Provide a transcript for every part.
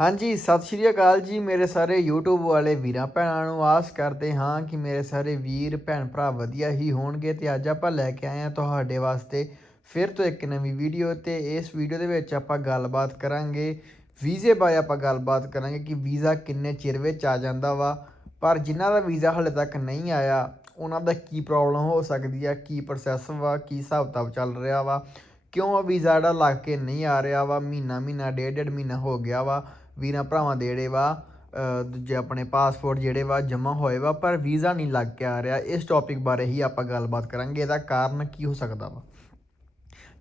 ਹਾਂਜੀ, ਸਤਿ ਸ਼੍ਰੀ ਅਕਾਲ ਜੀ ਮੇਰੇ ਸਾਰੇ YouTube ਵਾਲੇ ਵੀਰਾਂ, ਭੈਣਾਂ ਨੂੰ ਆਸ ਕਰਦੇ ਹਾਂ ਕਿ ਮੇਰੇ ਸਾਰੇ ਵੀਰ, ਭੈਣ ਭਰਾ ਵਧੀਆ ਹੀ ਹੋਣਗੇ ਤੇ ਅੱਜ ਆਪਾਂ ਲੈ ਕੇ ਆਏ ਹਾਂ ਤੁਹਾਡੇ ਵਾਸਤੇ ਫਿਰ ਤੋਂ ਇੱਕ ਨਵੀਂ ਵੀਡੀਓ ਤੇ ਇਸ ਵੀਡੀਓ ਦੇ ਵਿੱਚ ਆਪਾਂ ਗੱਲਬਾਤ ਕਰਾਂਗੇ, ਵੀਜ਼ੇ ਬਾਰੇ ਆਪਾਂ ਗੱਲਬਾਤ ਕਰਾਂਗੇ ਕਿ ਵੀਜ਼ਾ ਕਿੰਨੇ ਚਿਰ ਵਿੱਚ ਆ ਜਾਂਦਾ ਵਾ, ਪਰ ਜਿਨ੍ਹਾਂ ਦਾ ਵੀਜ਼ਾ ਹਲੇ ਤੱਕ ਨਹੀਂ ਆਇਆ, ਉਹਨਾਂ ਦਾ ਕੀ ਪ੍ਰੋਬਲਮ ਹੋ ਸਕਦੀ ਆ, ਕੀ ਪ੍ਰੋਸੈਸ ਵਾ, ਕੀ ਹਿਸਾਬ ਕਿਤਾਬ ਚੱਲ ਰਿਹਾ ਵਾ ਕਿਉਂ ਵੀਜ਼ਾ ਜਿਹੜਾ ਲੱਗ ਕੇ ਨਹੀਂ ਆ ਰਿਹਾ ਵਾ? ਮਹੀਨਾ ਮਹੀਨਾ, ਡੇਢ ਡੇਢ ਮਹੀਨਾ ਹੋ ਗਿਆ ਵਾ। ਵੀਰਾਂ ਭਰਾਵਾਂ ਦੇ ਜਿਹੜੇ ਵਾ ਦੂਜੇ ਆਪਣੇ ਪਾਸਪੋਰਟ ਜਿਹੜੇ ਵਾ, ਜਮ੍ਹਾਂ ਹੋਏ ਵਾ, ਪਰ ਵੀਜ਼ਾ ਨਹੀਂ ਲੱਗ ਕੇ ਆ ਰਿਹਾ। ਇਸ ਟੌਪਿਕ ਬਾਰੇ ਹੀ ਆਪਾਂ ਗੱਲਬਾਤ ਕਰਾਂਗੇ। ਇਹਦਾ ਕਾਰਨ ਕੀ ਹੋ ਸਕਦਾ ਵਾ?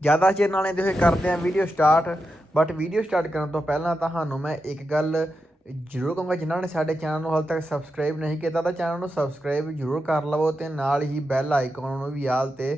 ਜ਼ਿਆਦਾ ਚਿਰ ਨਾਲ ਇਹਦੇ ਹੋਏ ਕਰਦੇ ਆ video start but video start ਕਰਨ ਤੋਂ ਪਹਿਲਾਂ ਤੁਹਾਨੂੰ ਮੈਂ ਇੱਕ ਗੱਲ ਜ਼ਰੂਰ ਕਹੂੰਗਾ। ਜਿਨ੍ਹਾਂ ਨੇ ਸਾਡੇ ਚੈਨਲ ਨੂੰ ਹਾਲ ਤੱਕ ਸਬਸਕ੍ਰਾਈਬ ਨਹੀਂ ਕੀਤਾ ਤਾਂ ਚੈਨਲ ਨੂੰ ਸਬਸਕ੍ਰਾਈਬ ਜ਼ਰੂਰ ਕਰ ਲਵੋ ਤੇ ਨਾਲ ਹੀ ਬੈਲ ਆਈਕਨ ਨੂੰ ਵੀ ਆਲ ਤੇ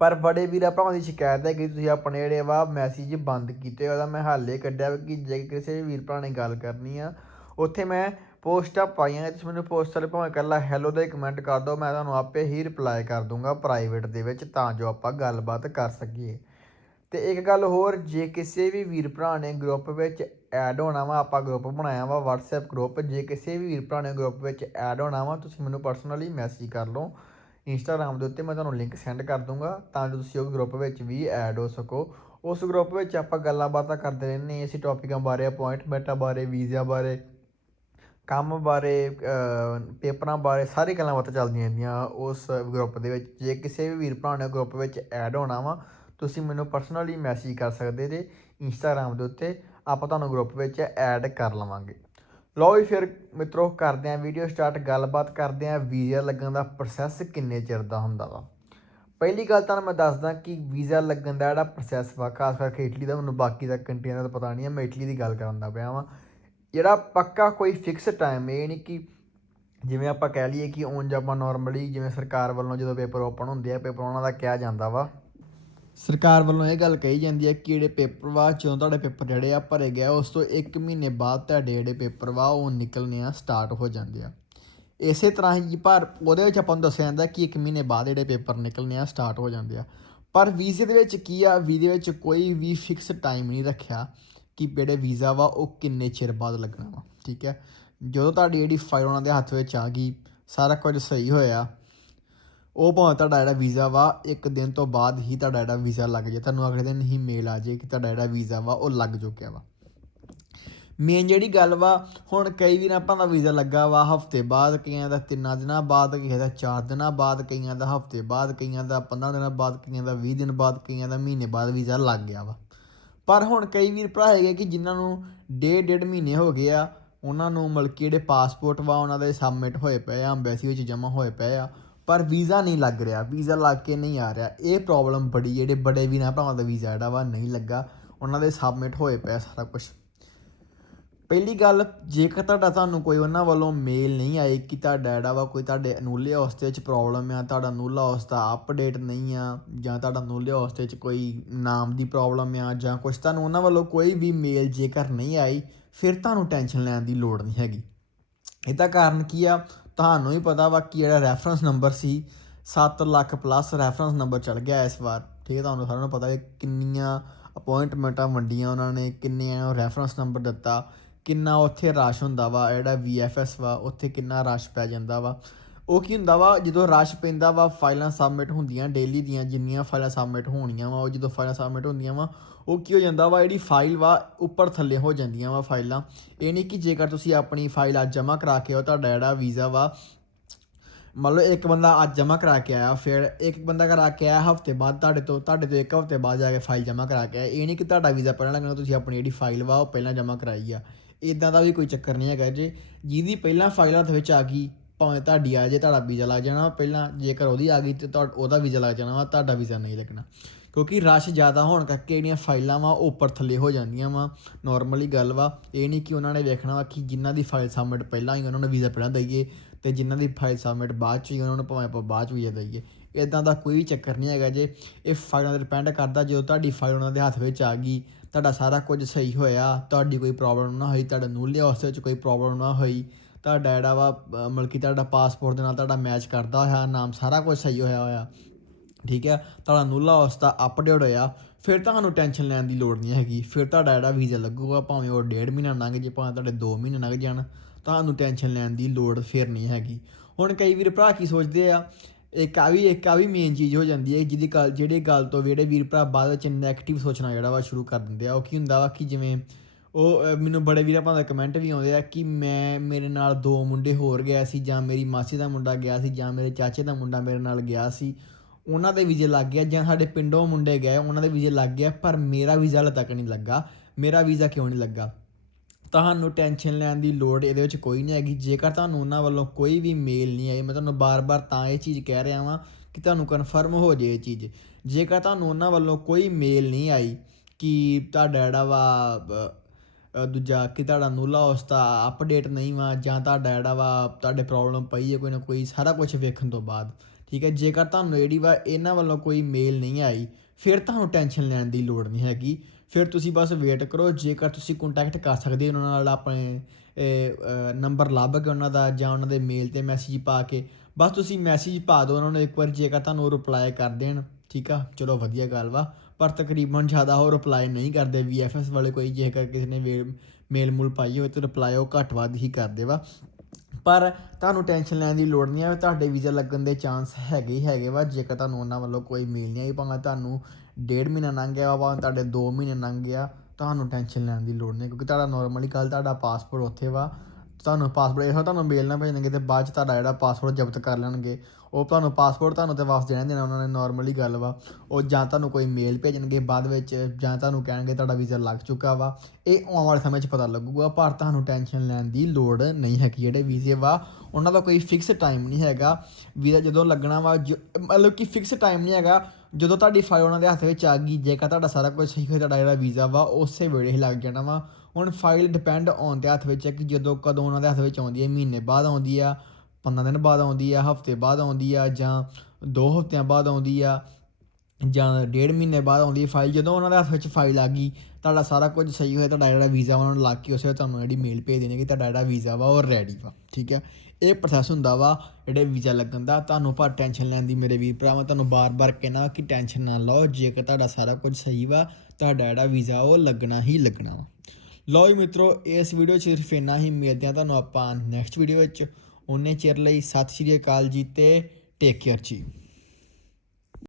ਪਰ ਬੜੇ ਵੀਰਾਂ ਭਰਾਵਾਂ ਦੀ ਸ਼ਿਕਾਇਤ ਹੈ ਕਿ ਤੁਸੀਂ ਆਪਣੇ ਜਿਹੜੇ ਵਾ ਮੈਸੇਜ ਬੰਦ ਕੀਤੇ ਉਹਦਾ ਮੈਂ ਹਾਲੇ ਕੱਢਿਆ ਵਾ ਕਿ ਜੇ ਕਿਸੇ ਵੀਰ ਭਰਾ ਨੇ ਗੱਲ ਕਰਨੀ ਆ, ਉੱਥੇ ਮੈਂ ਪੋਸਟਾਂ ਪਾਈਆਂ ਤੁਸੀਂ ਮੈਨੂੰ ਪੋਸਟ ਵਾਲੇ ਭਾਵੇਂ ਇਕੱਲਾ ਹੈਲੋ ਦਾ ਕਮੈਂਟ ਕਰ ਦਿਓ, ਮੈਂ ਤੁਹਾਨੂੰ ਆਪੇ ਹੀ ਰਿਪਲਾਈ ਕਰ ਦੂੰਗਾ ਪ੍ਰਾਈਵੇਟ ਦੇ ਵਿੱਚ ਤਾਂ ਜੋ ਆਪਾਂ ਗੱਲਬਾਤ ਕਰ ਸਕੀਏ। ਤੇ ਇੱਕ ਗੱਲ ਹੋਰ, ਜੇ ਕਿਸੇ ਵੀ ਵੀਰ ਭਰਾ ਨੇ ਗਰੁੱਪ ਵਿੱਚ ਐਡ ਹੋਣਾ ਵਾ, ਆਪਾਂ ਗਰੁੱਪ ਬਣਾਇਆ ਵਾ, WhatsApp ਗਰੁੱਪ ਜੇ ਕਿਸੇ ਵੀ ਵੀਰ ਭਰਾ ਨੇ ਗਰੁੱਪ ਵਿੱਚ ਐਡ ਹੋਣਾ ਵਾ, ਤੁਸੀਂ ਮੈਨੂੰ ਪਰਸਨਲੀ ਮੈਸੇਜ ਕਰ ਲਓ। ਇੰਸਟਾਗ੍ਰam ਦੇ ਉੱਤੇ ਮੈਂ ਤੁਹਾਨੂੰ ਲਿੰਕ ਸੈਂਡ ਕਰ ਦੂੰਗਾ ਤਾਂ ਜੋ ਤੁਸੀਂ ਉਹ ਗਰੁੱਪ ਵਿੱਚ ਵੀ ਐਡ ਹੋ ਸਕੋ। ਉਸ ਗਰੁੱਪ ਵਿੱਚ ਆਪਾਂ ਗੱਲਾਂ ਬਾਤਾਂ ਕਰਦੇ ਰਹਿੰਦੇ ਹਾਂ ਇਸੇ ਟੌਪਿਕਾਂ ਬਾਰੇ ਅਪਾਇੰਟਮੈਂਟਾਂ ਬਾਰੇ ਵੀਜ਼ਾ ਬਾਰੇ, ਕੰਮ ਬਾਰੇ ਪੇਪਰਾਂ ਬਾਰੇ ਸਾਰੀ ਗੱਲਾਂ ਬਾਤਾਂ ਚੱਲਦੀਆਂ ਰਹਿੰਦੀਆਂ ਉਸ ਗਰੁੱਪ ਦੇ ਵਿੱਚ। ਜੇ ਕਿਸੇ ਵੀ ਵੀਰ ਭਰਾ ਨੇ ਗਰੁੱਪ ਵਿੱਚ ਐਡ ਹੋਣਾ ਵਾ, ਤੁਸੀਂ ਮੈਨੂੰ ਪਰਸਨਲੀ ਮੈਸੇਜ ਕਰ ਸਕਦੇ ਜੇ ਇੰਸਟਾਗ੍ਰam ਦੇ ਉੱਤੇ, ਆਪਾਂ ਤੁਹਾਨੂੰ ਗਰੁੱਪ ਵਿੱਚ ਐਡ ਕਰ ਲਵਾਂਗੇ। ਲਓ ਵੀ ਫਿਰ ਮਿੱਤਰੋ ਕਰਦੇ ਆਂ ਵੀਡੀਓ ਸਟਾਰਟ ਗੱਲਬਾਤ ਕਰਦੇ ਆਂ ਵੀਜ਼ਾ ਲੱਗਣ ਦਾ ਪ੍ਰੋਸੈਸ ਕਿੰਨੇ ਚਿਰ ਦਾ ਹੁੰਦਾ ਵਾ। ਪਹਿਲੀ ਗੱਲ ਤਾਂ ਮੈਂ ਦੱਸਦਾ ਕਿ ਵੀਜ਼ਾ ਲੱਗਣ ਦਾ ਜਿਹੜਾ ਪ੍ਰੋਸੈਸ ਵਾ, ਖਾਸ ਕਰਕੇ ਇਟਲੀ ਦਾ, ਮੈਨੂੰ ਬਾਕੀ ਦਾ ਕੰਟਰੀਆਂ ਦਾ ਤਾਂ ਪਤਾ ਨਹੀਂ ਹੈ ਮੈਂ ਇਟਲੀ ਦੀ ਗੱਲ ਕਰਨ ਦਾ ਪਿਆ ਵਾਂ। ਜਿਹੜਾ ਪੱਕਾ ਕੋਈ ਫਿਕਸ ਟਾਈਮ ਇਹ ਨਹੀਂ ਕਿ ਜਿਵੇਂ ਆਪਾਂ ਕਹਿ ਲਈਏ ਕਿ ਉਂਝ ਆਪਾਂ ਨਾਰਮਲੀ ਜਿਵੇਂ ਸਰਕਾਰ ਵੱਲੋਂ ਜਦੋਂ ਪੇਪਰ ਓਪਨ ਹੁੰਦੇ ਆ ਪੇਪਰ ਉਹਨਾਂ ਦਾ ਕਿਹਾ ਜਾਂਦਾ ਵਾ। ਸਰਕਾਰ ਵੱਲੋਂ ਇਹ ਗੱਲ ਕਹੀ ਜਾਂਦੀ ਹੈ ਕਿ ਜਿਹੜੇ ਪੇਪਰ ਵਾ, ਜਦੋਂ ਤੁਹਾਡੇ ਪੇਪਰ ਜਿਹੜੇ ਆ ਭਰੇ ਗਏ ਉਸ ਤੋਂ 1 ਮਹੀਨੇ ਬਾਅਦ ਤੁਹਾਡੇ ਜਿਹੜੇ ਪੇਪਰ ਵਾ, ਉਹ ਨਿਕਲਣੇ ਆ ਸਟਾਰਟ ਹੋ ਜਾਂਦੇ ਆ। ਇਸੇ ਤਰ੍ਹਾਂ ਹੀ ਪਰ ਉਹਦੇ ਵਿੱਚ ਆਪਾਂ ਨੂੰ ਦੱਸਿਆ ਜਾਂਦਾ ਕਿ 1 ਮਹੀਨੇ ਬਾਅਦ ਜਿਹੜੇ ਪੇਪਰ ਨਿਕਲਣੇ ਆ ਸਟਾਰਟ ਹੋ ਜਾਂਦੇ ਆ। ਪਰ ਵੀਜ਼ੇ ਦੇ ਵਿੱਚ ਕੀ ਆ, ਵੀਜ਼ੇ ਵਿੱਚ ਕੋਈ ਵੀ ਫਿਕਸ ਟਾਈਮ ਨਹੀਂ ਰੱਖਿਆ ਕਿ ਜਿਹੜੇ ਵੀਜ਼ਾ ਵਾ, ਉਹ ਕਿੰਨੇ ਚਿਰ ਬਾਅਦ ਲੱਗਣਾ ਵਾ, ਠੀਕ ਹੈ? ਜਦੋਂ ਤੁਹਾਡੀ ਜਿਹੜੀ ਫਾਈਲ ਉਹਨਾਂ ਦੇ ਹੱਥ ਵਿੱਚ ਆ ਗਈ, ਸਾਰਾ ਕੁਝ ਸਹੀ ਹੋਇਆ ਉਹ ਭਾਵੇਂ ਤੁਹਾਡਾ ਜਿਹੜਾ ਵੀਜ਼ਾ ਵਾ, ਇੱਕ ਦਿਨ ਤੋਂ ਬਾਅਦ ਹੀ ਤੁਹਾਡਾ ਜਿਹੜਾ ਵੀਜ਼ਾ ਲੱਗ ਜਾਏ। ਤੁਹਾਨੂੰ ਅਗਲੇ ਦਿਨ ਹੀ ਮੇਲ ਆ ਜਾਏ ਕਿ ਤੁਹਾਡਾ ਜਿਹੜਾ ਵੀਜ਼ਾ ਵਾ, ਉਹ ਲੱਗ ਚੁੱਕਿਆ ਵਾ। ਮੇਨ ਜਿਹੜੀ ਗੱਲ ਵਾ, ਹੁਣ ਕਈ ਵੀਰ ਆਪਾਂ ਦਾ ਵੀਜ਼ਾ ਲੱਗਾ ਵਾ ਹਫ਼ਤੇ ਬਾਅਦ, ਕਈਆਂ ਦਾ ਤਿੰਨਾਂ ਦਿਨਾਂ ਬਾਅਦ, ਕਈਆਂ ਦਾ ਚਾਰ ਦਿਨਾਂ ਬਾਅਦ, ਕਈਆਂ ਦਾ ਹਫ਼ਤੇ ਬਾਅਦ, ਕਈਆਂ ਦਾ 15 ਦਿਨਾਂ ਬਾਅਦ, ਕਈਆਂ ਦਾ 20 ਦਿਨ ਬਾਅਦ, ਕਈਆਂ ਦਾ ਮਹੀਨੇ ਬਾਅਦ ਵੀਜ਼ਾ ਲੱਗ ਗਿਆ ਵਾ। ਪਰ ਹੁਣ ਕਈ ਵੀਰ ਭਰਾ ਹੈਗੇ ਕਿ ਜਿਨ੍ਹਾਂ ਨੂੰ ਡੇਢ ਡੇਢ ਮਹੀਨੇ ਹੋ ਗਏ ਆ, ਉਹਨਾਂ ਨੂੰ ਮਤਲਬ ਕਿ ਜਿਹੜੇ ਪਾਸਪੋਰਟ ਵਾ, ਉਹਨਾਂ ਦੇ ਸਬਮਿਟ ਹੋਏ ਪਏ ਆ ਅੰਬੈਸੀ ਵਿੱਚ ਜਮ੍ਹਾਂ ਹੋਏ ਪਏ ਆ ਪਰ ਵੀਜ਼ਾ ਨਹੀਂ ਲੱਗ ਰਿਹਾ, ਵੀਜ਼ਾ ਲੱਗ ਕੇ ਨਹੀਂ ਆ ਰਿਹਾ। ਇਹ ਪ੍ਰੋਬਲਮ ਬੜੀ ਜਿਹੜੇ ਬੜੇ ਵੀ ਨਾ ਭਰਾਵਾਂ ਦਾ ਵੀਜ਼ਾ ਜਿਹੜਾ ਵਾ ਨਹੀਂ ਲੱਗਾ, ਉਹਨਾਂ ਦੇ ਸਬਮਿਟ ਹੋਏ ਪਿਆ ਸਾਰਾ ਕੁਝ ਪਹਿਲੀ ਗੱਲ, ਜੇਕਰ ਤੁਹਾਡਾ ਤੁਹਾਨੂੰ ਕੋਈ ਉਹਨਾਂ ਵੱਲੋਂ ਮੇਲ ਨਹੀਂ ਆਈ ਕਿ ਤੁਹਾਡਾ ਜਿਹੜਾ ਵਾ ਕੋਈ ਤੁਹਾਡੇ ਅਨੂਲੇ ਹੌਸਤੇ ਵਿੱਚ ਪ੍ਰੋਬਲਮ ਆ, ਤੁਹਾਡਾ ਅਨੂਲਾ ਹੌਸਤਾ ਅਪਡੇਟ ਨਹੀਂ ਆ, ਜਾਂ ਤੁਹਾਡਾ ਅਨੂਲੇ ਹੌਸਤੇ ਵਿੱਚ ਕੋਈ ਨਾਮ ਦੀ ਪ੍ਰੋਬਲਮ ਆ, ਜਾਂ ਕੁਝ ਤੁਹਾਨੂੰ ਉਹਨਾਂ ਵੱਲੋਂ ਕੋਈ ਵੀ ਮੇਲ ਜੇਕਰ ਨਹੀਂ ਆਈ, ਫਿਰ ਤੁਹਾਨੂੰ ਟੈਨਸ਼ਨ ਲੈਣ ਦੀ ਲੋੜ ਨਹੀਂ ਹੈਗੀ। ਇਹਦਾ ਕਾਰਨ ਕੀ ਆ? ਤੁਹਾਨੂੰ ਹੀ ਪਤਾ ਵਾ ਕਿ ਜਿਹੜਾ ਰੈਫਰੈਂਸ ਨੰਬਰ ਸੀ 7 ਲੱਖ ਪਲੱਸ ਰੈਫਰੈਂਸ ਨੰਬਰ ਚੱਲ ਗਿਆ ਇਸ ਵਾਰ। ਠੀਕ ਹੈ, ਤੁਹਾਨੂੰ ਸਾਰਿਆਂ ਨੂੰ ਪਤਾ ਹੈ ਕਿੰਨੀਆਂ ਅਪਾਇੰਟਮੈਂਟਾਂ ਵੰਡੀਆਂ ਉਹਨਾਂ ਨੇ ਕਿੰਨੇ ਰੈਫਰੈਂਸ ਨੰਬਰ ਦਿੱਤਾ, ਕਿੰਨਾ ਉੱਥੇ ਰਸ਼ ਹੁੰਦਾ ਵਾ, ਜਿਹੜਾ VFS ਵਾ, ਉੱਥੇ ਕਿੰਨਾ ਰਸ਼ ਪੈ ਜਾਂਦਾ ਵਾ। ਉਹ ਕੀ ਹੁੰਦਾ ਵਾ, ਜਦੋਂ ਰਸ਼ ਪੈਂਦਾ ਵਾ, ਫਾਈਲਾਂ ਸਬਮਿਟ ਹੁੰਦੀਆਂ ਡੇਲੀ ਦੀਆਂ, ਜਿੰਨੀਆਂ ਫਾਈਲਾਂ ਸਬਮਿਟ ਹੋਣੀਆਂ ਵਾ, ਉਹ ਜਦੋਂ ਫਾਈਲਾਂ ਸਬਮਿਟ ਹੁੰਦੀਆਂ ਵਾ, ਉਹ ਕੀ ਹੋ ਜਾਂਦਾ ਵਾ, ਜਿਹੜੀ ਫਾਈਲ ਵਾ, ਉੱਪਰ ਥੱਲੇ ਹੋ ਜਾਂਦੀਆਂ ਵਾ ਫਾਈਲਾਂ। ਇਹ ਨਹੀਂ ਕਿ ਜੇਕਰ ਤੁਸੀਂ ਆਪਣੀ ਫਾਈਲ ਅੱਜ ਜਮ੍ਹਾਂ ਕਰਾ ਕੇ ਉਹ ਤੁਹਾਡਾ ਜਿਹੜਾ ਵੀਜ਼ਾ ਵਾ, ਮੰਨ ਲਓ ਇੱਕ ਬੰਦਾ ਅੱਜ ਜਮ੍ਹਾਂ ਕਰਾ ਕੇ ਆਇਆ, ਫਿਰ ਇੱਕ ਬੰਦਾ ਕਰਾ ਕੇ ਆਇਆ ਹਫ਼ਤੇ ਬਾਅਦ ਤੁਹਾਡੇ ਤੋਂ ਤੁਹਾਡੇ ਤੋਂ ਇੱਕ ਹਫ਼ਤੇ ਬਾਅਦ ਜਾ ਕੇ ਫਾਈਲ ਜਮ੍ਹਾਂ ਕਰਾ ਕੇ ਆਇਆ। ਇਹ ਨਹੀਂ ਕਿ ਤੁਹਾਡਾ ਵੀਜ਼ਾ ਪਹਿਲਾਂ ਲੱਗਣਾ, ਤੁਸੀਂ ਆਪਣੀ ਜਿਹੜੀ ਫਾਈਲ ਵਾ, ਉਹ ਪਹਿਲਾਂ ਜਮ੍ਹਾਂ ਕਰਾਈ ਆ। ਇਦਾਂ ਦਾ ਵੀ ਕੋਈ ਚੱਕਰ ਨਹੀਂ ਹੈਗਾ ਜੇ, ਜਿਹਦੀ ਪਹਿਲਾਂ ਫਾਈਲ ਹੱਥ ਵਿੱਚ ਆ ਗਈ ਭਾਵੇਂ ਤੁਹਾਡੀ ਆ ਜੇ ਤੁਹਾਡਾ ਵੀਜ਼ਾ ਲੱਗ ਜਾਣਾ ਵਾ ਪਹਿਲਾਂ ਜੇਕਰ ਉਹਦੀ ਆ ਗਈ ਤੇ ਤੁਹਾਡਾ ਉਹਦਾ ਵੀਜ਼ਾ ਲੱਗ ਜਾਣਾ ਵਾ, ਤੁਹਾਡਾ ਵੀਜ਼ਾ ਨਹੀਂ ਲੱਗਣਾ। ਕਿਉਂਕਿ ਰਸ਼ ਜ਼ਿਆਦਾ ਹੋਣ ਕਰਕੇ ਜਿਹੜੀਆਂ ਫਾਈਲਾਂ ਵਾ, ਉਹ ਉੱਪਰ ਥੱਲੇ ਹੋ ਜਾਂਦੀਆਂ ਵਾ। ਨਾਰਮਲੀ ਗੱਲ ਵਾ, ਇਹ ਨਹੀਂ ਕਿ ਉਹਨਾਂ ਨੇ ਵੇਖਣਾ ਵਾ ਕਿ ਜਿਨ੍ਹਾਂ ਦੀ ਫਾਈਲ ਸਬਮਿਟ ਪਹਿਲਾਂ ਹੀ ਉਹਨਾਂ ਨੂੰ ਵੀਜ਼ਾ ਪਹਿਲਾਂ ਦਈਏ ਤੇ ਜਿਨ੍ਹਾਂ ਦੀ ਫਾਈਲ ਸਬਮਿਟ ਬਾਅਦ ਚ ਹੀ ਉਹਨਾਂ ਨੂੰ ਭਾਵੇਂ ਆਪਾਂ ਬਾਅਦ ਚ ਵੀਜ਼ਾ ਦਈਏ। ਇਦਾਂ ਦਾ ਕੋਈ ਵੀ ਚੱਕਰ ਨਹੀਂ ਹੈਗਾ ਜੇ ਇਹ ਫਾਈਲਾਂ ਤੇ ਡਿਪੈਂਡ ਕਰਦਾ ਜਦੋਂ ਤੁਹਾਡੀ ਫਾਈਲ ਉਹਨਾਂ ਦੇ ਹੱਥ ਵਿੱਚ ਆ ਗਈ, ਤੁਹਾਡਾ ਸਾਰਾ ਕੁਝ ਸਹੀ ਹੋਇਆ, ਤੁਹਾਡੀ ਕੋਈ ਪ੍ਰੋਬਲਮ ਨਾ ਹੋਈ, ਤੁਹਾਡੇ ਨੂੰ ਲਿਆ ਉਸ ਵਿੱਚ ਕੋਈ ਪ੍ਰੋਬਲਮ ਨਾ ਹੋਈ ਤੁਹਾਡਾ ਜਿਹੜਾ ਵਾ, ਅਹ, ਮਤਲਬ ਕਿ ਤੁਹਾਡਾ ਪਾਸਪੋਰਟ ਦੇ ਨਾਲ ਤੁਹਾਡਾ ਮੈਚ ਕਰਦਾ ਹੋਇਆ, ਨਾਮ ਸਾਰਾ ਕੁਝ ਸਹੀ ਹੋਇਆ ਹੋਇਆ। ਠੀਕ ਹੈ? ਤੁਹਾਡਾ ਨੂਲਾ ਉਸਦਾ ਅਪਡੇਟ ਹੋਇਆ। ਫਿਰ ਤੁਹਾਨੂੰ ਟੈਨਸ਼ਨ ਲੈਣ ਦੀ ਲੋੜ ਨਹੀਂ ਹੈਗੀ। ਫਿਰ ਤੁਹਾਡਾ ਜਿਹੜਾ ਵੀਜ਼ਾ ਲੱਗੂਗਾ, ਭਾਵੇਂ ਉਹ ਡੇਢ ਮਹੀਨਾ ਲੰਘ ਜੇ, ਭਾਵੇਂ ਤੁਹਾਡੇ 2 ਮਹੀਨੇ ਲੰਘ ਜਾਣ, ਤੁਹਾਨੂੰ ਟੈਨਸ਼ਨ ਲੈਣ ਦੀ ਲੋੜ ਫਿਰ ਨਹੀਂ ਹੈਗੀ। ਹੁਣ ਕਈ ਵੀਰ ਭਰਾ ਕੀ ਸੋਚਦੇ ਆ? ਇੱਕ ਆ ਵੀ, ਇੱਕ ਆ ਵੀ ਮੇਨ ਚੀਜ਼ ਹੋ ਜਾਂਦੀ ਹੈ, ਜਿਹਦੀ ਗੱਲ, ਜਿਹੜੀ ਗੱਲ ਤੋਂ ਜਿਹੜੇ ਵੀਰ ਭਰਾ ਬਾਅਦ ਵਿੱਚ ਨੈਗੇਟਿਵ ਸੋਚਣਾ ਜਿਹੜਾ ਵਾ ਸ਼ੁਰੂ ਕਰ ਦਿੰਦੇ ਆ, ਉਹ ਕੀ ਹੁੰਦਾ ਵਾ ਕਿ ਜਿਵੇਂ ਉਹ ਮੈਨੂੰ ਬੜੇ ਵੀਰਾਂ ਭਾਵੇਂ ਕਮੈਂਟ ਵੀ ਆਉਂਦੇ ਆ ਕਿ ਮੈਂ ਮੇਰੇ ਨਾਲ ਦੋ ਮੁੰਡੇ ਹੋਰ ਗਿਆ ਸੀ, ਜਾਂ ਮੇਰੀ ਮਾਸੀ ਦਾ ਮੁੰਡਾ ਗਿਆ ਸੀ, ਜਾਂ ਮੇਰੇ ਚਾਚੇ ਦਾ ਮੁੰਡਾ ਮੇਰੇ ਨਾਲ ਗਿਆ ਸੀ। ਉਹਨਾਂ ਦੇ ਵੀਜ਼ੇ ਲੱਗ ਗਿਆ, ਜਾਂ ਸਾਡੇ ਪਿੰਡੋਂ ਮੁੰਡੇ ਗਏ, ਉਹਨਾਂ ਦੇ ਵੀਜ਼ੇ ਲੱਗ ਗਿਆ, ਪਰ ਮੇਰਾ ਵੀਜ਼ਾ ਹਾਲੇ ਤੱਕ ਨਹੀਂ ਲੱਗਾ। ਮੇਰਾ ਵੀਜ਼ਾ ਕਿਉਂ ਨਹੀਂ ਲੱਗਾ? ਤੁਹਾਨੂੰ ਟੈਨਸ਼ਨ ਲੈਣ ਦੀ ਲੋੜ ਇਹਦੇ ਵਿੱਚ ਕੋਈ ਨਹੀਂ ਹੈਗੀ। ਜੇਕਰ ਤੁਹਾਨੂੰ ਉਹਨਾਂ ਵੱਲੋਂ ਕੋਈ ਵੀ ਮੇਲ ਨਹੀਂ ਆਈ, ਮੈਂ ਤੁਹਾਨੂੰ ਬਾਰ-ਬਾਰ ਤਾਂ ਇਹ ਚੀਜ਼ ਕਹਿ ਰਿਹਾ ਵਾਂ ਕਿ ਤੁਹਾਨੂੰ ਕਨਫਰਮ ਹੋ ਜੇ ਇਹ ਚੀਜ਼। ਜੇਕਰ ਤੁਹਾਨੂੰ ਉਹਨਾਂ ਵੱਲੋਂ ਕੋਈ ਮੇਲ ਨਹੀਂ ਆਈ ਕਿ ਤੁਹਾਡਾ ਜਿਹੜਾ ਵਾ ਦੂਜਾ ਕਿ ਤੁਹਾਡਾ ਨੂਲਾ ਉਸ ਦਾ ਅਪਡੇਟ ਨਹੀਂ ਵਾ ਜਾਂ ਤੁਹਾਡਾ ਜਿਹੜਾ ਵਾ ਤੁਹਾਡੇ ਪ੍ਰੋਬਲਮ ਪਈ ਹੈ ਕੋਈ ਨਾ ਕੋਈ, ਸਾਰਾ ਕੁਝ ਵੇਖਣ ਤੋਂ ਬਾਅਦ। ਠੀਕ ਹੈ, ਜੇਕਰ ਤੁਹਾਨੂੰ ਜਿਹੜੀ ਵਾ ਇਹਨਾਂ ਵੱਲੋਂ ਕੋਈ ਮੇਲ ਨਹੀਂ ਆਈ, ਫਿਰ ਤੁਹਾਨੂੰ ਟੈਨਸ਼ਨ ਲੈਣ ਦੀ ਲੋੜ ਨਹੀਂ ਹੈਗੀ। ਫਿਰ ਤੁਸੀਂ ਬਸ ਵੇਟ ਕਰੋ, ਜੇਕਰ ਤੁਸੀਂ ਕੰਟੈਕਟ ਕਰ ਸਕਦੇ ਹੋ ਉਹਨਾਂ ਨਾਲ, ਆਪਣੇ ਨੰਬਰ ਲੱਭ ਕੇ ਉਹਨਾਂ ਦਾ ਜਾਂ ਉਹਨਾਂ ਦੇ ਮੇਲ ਤੇ ਮੈਸੇਜ ਪਾ ਕੇ, ਬਸ ਤੁਸੀਂ ਮੈਸੇਜ ਪਾ ਦਿਓ ਉਹਨਾਂ ਨੂੰ ਇੱਕ ਵਾਰ, ਜੇਕਰ ਤੁਹਾਨੂੰ ਉਹ ਰਿਪਲਾਈ ਕਰ ਦੇਣ। ਠੀਕ ਆ, ਚਲੋ ਵਧੀਆ ਗੱਲ ਵਾ। ਪਰ ਤਕਰੀਬਨ ਜ਼ਿਆਦਾ ਉਹ ਰਿਪਲਾਈ ਨਹੀਂ ਕਰਦੇ ਵੀਐਫਐਸ ਵਾਲੇ ਕੋਈ ਜੇਕਰ ਕਿਸੇ ਨੇ ਮੇਲ ਮੂਲ ਪਾਈ ਹੋਵੇ ਤਾਂ ਰਿਪਲਾਈ ਉਹ ਘੱਟ ਵੱਧ ਹੀ ਕਰਦੇ ਵਾ। ਪਰ ਤੁਹਾਨੂੰ ਟੈਨਸ਼ਨ ਲੈਣ ਦੀ ਲੋੜ ਨਹੀਂ ਹੈ ਤੁਹਾਡੇ ਵੀਜ਼ਾ ਲੱਗਣ ਦੇ ਚਾਂਸ ਹੈਗੇ ਹੀ ਹੈਗੇ ਵਾ। ਜੇਕਰ ਤੁਹਾਨੂੰ ਉਹਨਾਂ ਵੱਲੋਂ ਕੋਈ ਮੇਲ ਨਹੀਂ ਆਈ, ਭਾਵੇਂ ਤੁਹਾਨੂੰ ਡੇਢ ਮਹੀਨਾ ਲੰਘ ਗਿਆ ਵਾ ਤੁਹਾਡੇ 2 ਮਹੀਨੇ ਲੰਘ ਗਿਆ, ਤੁਹਾਨੂੰ ਟੈਨਸ਼ਨ ਲੈਣ ਦੀ ਲੋੜ ਨਹੀਂ, ਕਿਉਂਕਿ ਤੁਹਾਡਾ ਨਾਰਮਲੀ ਕੱਲ ਤੁਹਾਡਾ ਪਾਸਪੋਰਟ ਉੱਥੇ ਵਾ। ਤੁਹਾਨੂੰ ਪਾਸਪੋਰਟ, ਇਹੋ ਤੁਹਾਨੂੰ ਮੇਲ ਨਾ ਭੇਜਣਗੇ ਤੇ ਬਾਅਦ ਚ ਤੁਹਾਡਾ ਜਿਹੜਾ ਪਾਸਪੋਰਟ ਜ਼ਬਤ ਕਰ ਲੈਣਗੇ। ਉਹ ਤੁਹਾਨੂੰ ਪਾਸਪੋਰਟ ਤੁਹਾਨੂੰ ਤੇ ਵਾਪਸ ਦੇਣਾ ਦੇਣਾ, ਉਹਨਾਂ ਨੇ ਨਾਰਮਲੀ ਗੱਲ ਵਾ। ਉਹ ਜਾਂ ਤੁਹਾਨੂੰ ਕੋਈ ਮੇਲ ਭੇਜਣਗੇ ਬਾਅਦ ਵਿੱਚ, ਜਾਂ ਤੁਹਾਨੂੰ ਕਹਿਣਗੇ ਤੁਹਾਡਾ ਵੀਜ਼ਾ ਲੱਗ ਚੁੱਕਾ ਵਾ। ਇਹ ਆਉਣ ਵਾਲੇ ਸਮੇਂ 'ਚ ਪਤਾ ਲੱਗੂਗਾ, ਪਰ ਤੁਹਾਨੂੰ ਟੈਨਸ਼ਨ ਲੈਣ ਦੀ ਲੋੜ ਨਹੀਂ ਹੈਗੀ। ਜਿਹੜੇ ਵੀਜ਼ੇ ਵਾ, ਉਹਨਾਂ ਦਾ ਕੋਈ ਫਿਕਸ ਟਾਈਮ ਨਹੀਂ ਹੈਗਾ। ਵੀਜ਼ਾ ਜਦੋਂ ਲੱਗਣਾ ਵਾ, ਜ- ਮਤਲਬ ਕਿ ਫਿਕਸ ਟਾਈਮ ਨਹੀਂ ਹੈਗਾ। ਜਦੋਂ ਤੁਹਾਡੀ ਫਾਈਲ ਉਹਨਾਂ ਦੇ ਹੱਥ ਵਿੱਚ ਆ ਗਈ, ਜੇਕਰ ਤੁਹਾਡਾ ਸਾਰਾ ਕੁਝ ਸਹੀ ਹੋਇਆ, ਤੁਹਾਡਾ ਜਿਹੜਾ ਵੀਜ਼ਾ ਵਾ ਉਸੇ ਵੇਲੇ ਹੀ ਲੱਗ ਜਾਣਾ ਵਾ। ਹੁਣ ਫਾਈਲ ਡਿਪੈਂਡ ਔਨ ਦੇ ਹੱਥ ਵਿੱਚ ਹੈ ਕਿ ਜਦੋਂ ਕਦੋਂ ਉਹਨਾਂ ਦੇ ਹੱਥ ਵਿੱਚ ਆਉਂਦੀ ਹੈ, ਮਹੀਨੇ ਬਾਅਦ ਆਉਂਦੀ ਆ 15 ਦਿਨ ਬਾਅਦ ਆਉਂਦੀ ਆ, ਹਫ਼ਤੇ ਬਾਅਦ ਆਉਂਦੀ ਆ, ਜਾਂ 2 ਹਫਤਿਆਂ ਬਾਅਦ ਆਉਂਦੀ ਆ, ਜਾਂ ਡੇਢ ਮਹੀਨੇ ਬਾਅਦ ਆਉਂਦੀ ਹੈ ਫਾਈਲ ਜਦੋਂ ਉਹਨਾਂ ਦੇ ਹੱਥ ਵਿੱਚ ਫਾਈਲ ਆ ਗਈ, ਤੁਹਾਡਾ ਸਾਰਾ ਕੁਝ ਸਹੀ ਹੋਇਆ, ਤੁਹਾਡਾ ਜਿਹੜਾ ਵੀਜ਼ਾ ਉਹਨਾਂ ਨੂੰ ਲੱਗ ਕੇ ਉਸੇ ਵੇਲੇ ਤੁਹਾਨੂੰ ਜਿਹੜੀ ਮੇਲ ਭੇਜ ਦੇਣਗੇ ਤੁਹਾਡਾ ਜਿਹੜਾ ਵੀਜ਼ਾ ਵਾ, ਉਹ ਰੈਡੀ ਵਾ। ਠੀਕ ਹੈ? ਇਹ ਪ੍ਰੋਸੈਸ ਹੁੰਦਾ ਵਾ ਜਿਹੜੇ ਵੀਜ਼ਾ ਲੱਗਣ ਦਾ, ਤੁਹਾਨੂੰ ਪਰ ਟੈਨਸ਼ਨ ਲੈਣ ਦੀ ਮੇਰੇ ਵੀਰ ਭਰਾ ਮੈਂ ਤੁਹਾਨੂੰ ਬਾਰ-ਬਾਰ ਕਹਿਣਾ ਕਿ ਟੈਨਸ਼ਨ ਨਾ ਲਓ, ਜੇਕਰ ਤੁਹਾਡਾ ਸਾਰਾ ਕੁਝ ਸਹੀ ਵਾ, ਤੁਹਾਡਾ ਜਿਹੜਾ ਵੀਜ਼ਾ ਉਹ ਲੱਗਣਾ ਹੀ ਲੱਗਣਾ ਵਾ। ਲਓ ਜੀ ਮਿੱਤਰੋ, ਇਸ ਵੀਡੀਓ 'ਚ ਸਿਰਫ ਇੰਨਾ ਹੀ, ਮਿਲਦੇ ਆ ਤੁਹਾਨੂੰ ਆਪਾਂ ਨੈਕਸਟ ਵੀਡੀਓ ਵਿੱਚ ਉਹਨੇ ਚਿਰ ਲਈ ਸਤਿ ਸ਼੍ਰੀ ਅਕਾਲ ਜੀ ਤੇ ਟੇਕ ਕੇਅਰ ਜੀ।